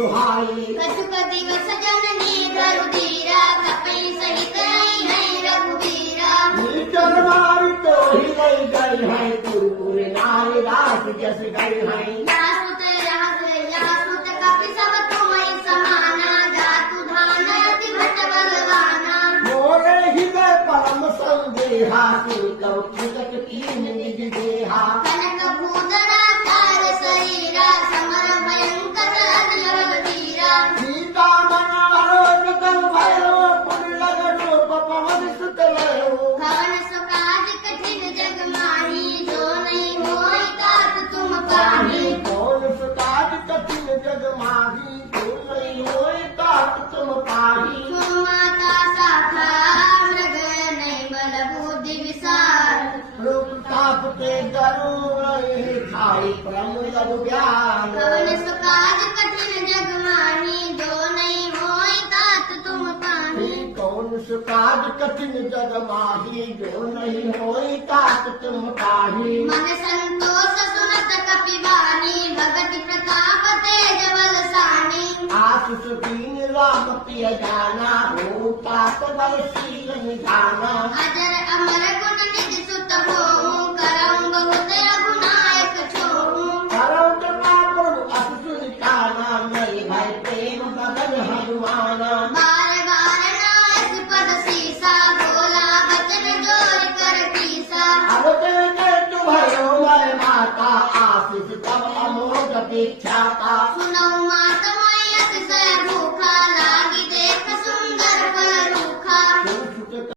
दुहाई। कछुक दिवस जननी धरुधीरा कपई सहित आई है रघुवीरा। नीचल नारी तो ही नहीं गई है कुरकुर नारी रास जस गई है। यासुत कपि सब तुम्हें समाना जातु धान अति भट बलवाना। मोरे हृदय परम संदेहा कौतुक कीन निज देहा। कनक भूधरा तार शरीरा समर भयंकर अजल वीरा। सीता मन हरोज कर भयो पुर लगनो पवन सुत लयो। भवन सुकाज कठिन जग माही जो नहीं होई तात तुम पाही। कौन सुकाज कठिन जग माही जो नहीं होई तात तुम पाही। तुम माता शाखा मृग नहीं बल बुद्धि विशाल। रूप ताप के गरुड़ खाई परम लघु ज्ञान। भवन सुकाज कठिन जग माही जो नहीं होई तात तुम पाही। कौन सुकाज कठिन जग माही जो नहीं होई तात तुम पाही। मन संतोष सुनत कपि वाणी भगति प्रताप तेज बल सानी। आसुस दीन राम प्रिय जाना हो तात बल शील निधाना। अजर अमर गुण निज सुत होऊं करऊं बहुत रघुनायक छोऊं। करौ कृपा प्रभु असुर निकाना नहीं भय प्रेम बदन हनुमाना। बार बार नास पद सीसा बोला बचन जोर कर कीसा। अब तेरे भयो मैं माता आशीष तब अमोघ भिक्षाता।